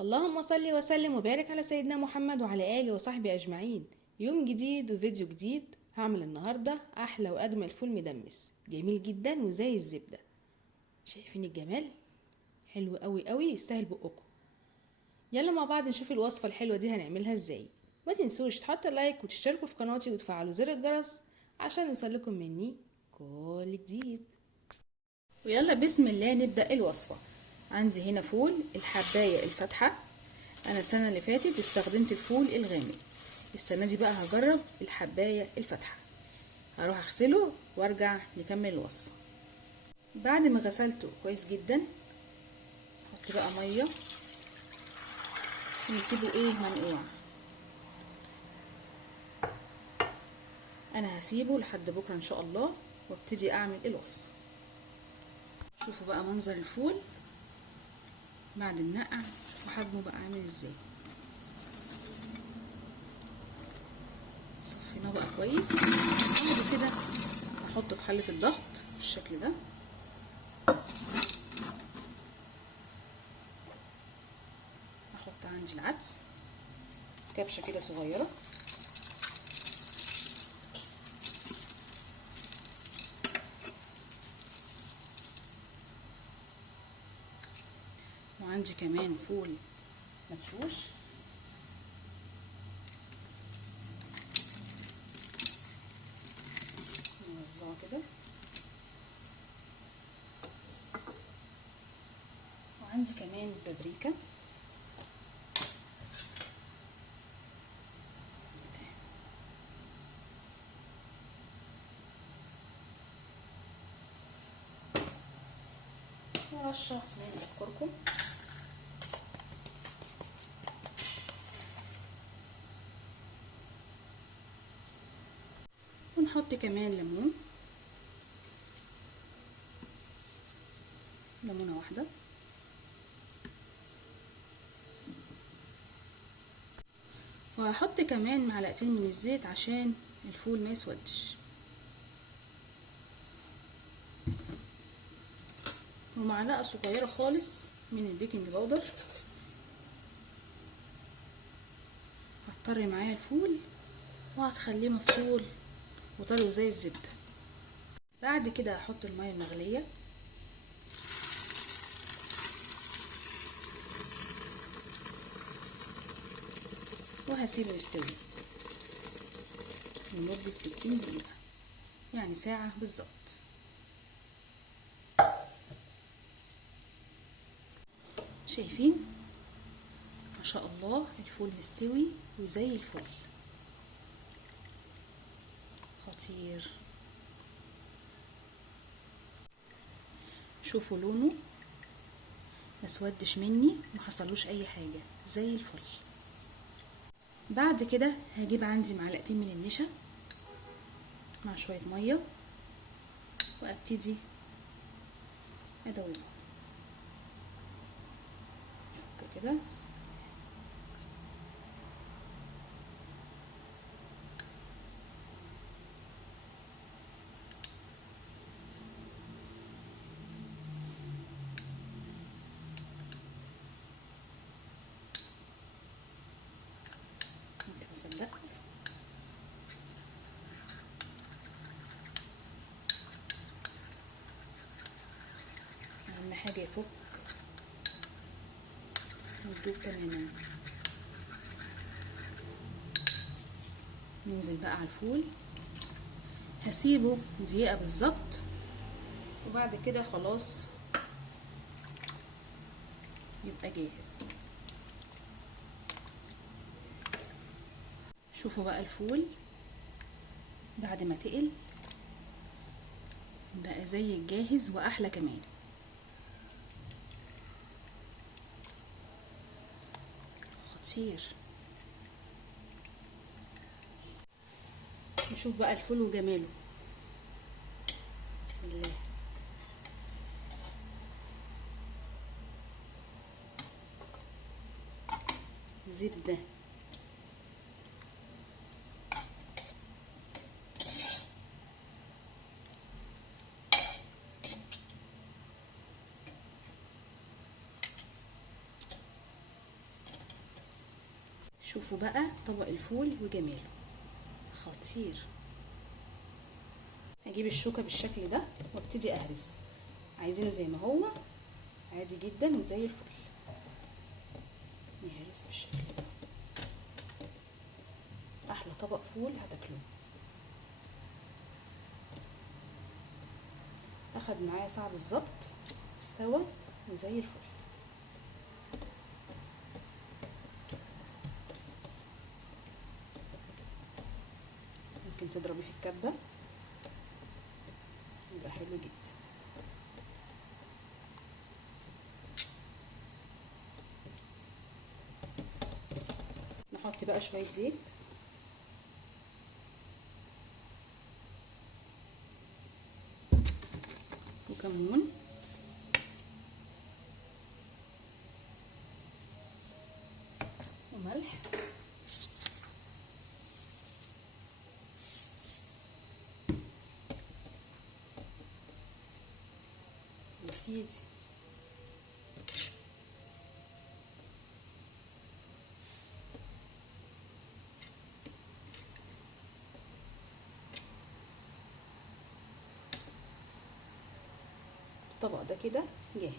اللهم صل وسلم وبارك على سيدنا محمد وعلى آله وصحبه أجمعين. يوم جديد وفيديو جديد. هعمل النهاردة أحلى وأجمل فول مدمس جميل جدا وزي الزبدة. شايفين الجمال؟ حلو قوي قوي يستاهل بقكم. يلا مع بعض نشوف الوصفة الحلوة دي هنعملها ازاي. ما تنسوش تحطوا لايك وتشتركوا في قناتي وتفعلوا زر الجرس عشان يوصلكم مني كل جديد. ويلا بسم الله نبدأ الوصفة. عندي هنا فول الحباية الفاتحة. انا السنه اللي فاتت استخدمت الفول الغامق. السنه دي بقى هجرب الحبايه الفاتحه. هروح اغسله وارجع نكمل الوصفه. بعد ما غسلته كويس جدا احط بقى ميه ونسيبه منقوع. انا هسيبه لحد بكره ان شاء الله وابتدي اعمل الوصفه. شوفوا بقى منظر الفول بعد النقع وحجمه بقى عامل ازاي. صفيناه بقى كويس. بعد كده هحطه في حله الضغط بالشكل ده. هحط عندي العدس كبشه كده صغيره. وعندي كمان فول مدشوش. نوزعه كده. وعندي كمان بابريكا. ورشه من الكركم. ونحط كمان ليمونه واحده. وهحط كمان معلقتين من الزيت عشان الفول ما يسودش. ومعلقه صغيره خالص من البيكنج باودر. هتطري معايا الفول وهتخليه مفصول وطري زي الزبده. بعد كده هحط الميه المغليه وهسيبه يستوي لمدة 60 دقيقة، يعني ساعة بالظبط. شايفين ما شاء الله الفول مستوي وزي الفل خطير. شوفوا لونه ما سودش مني ما حصلوش اي حاجة زي الفل. بعد كده هجيب عندي معلقتين من النشا مع شوية مية وابتدي ادوبه كده. صدقت اهم حاجه يفك ويدوب تماما. ننزل بقى على الفول هسيبه دقيقه بالظبط وبعد كده خلاص يبقى جاهز. شوفوا بقى الفول بعد ما تقل بقى زي الجاهز واحلى كمان. خطير. نشوف بقى الفول وجماله. بسم الله. زبده. شوفوا بقى طبق الفول وجماله خطير. هجيب الشوكة بالشكل ده وابتدي اهرس. عايزينه زي ما هو عادي جدا وزي الفل. نهرس بالشكل ده. احلى طبق فول هتاكلوه. اخد معايا ساعة بالظبط واستوى وزي الفل. ممكن تضربي في الكبة يبقى حلو جدا. نحط بقى شوية زيت وكمون وملح وسيدي. الطبق ده كده جاهز.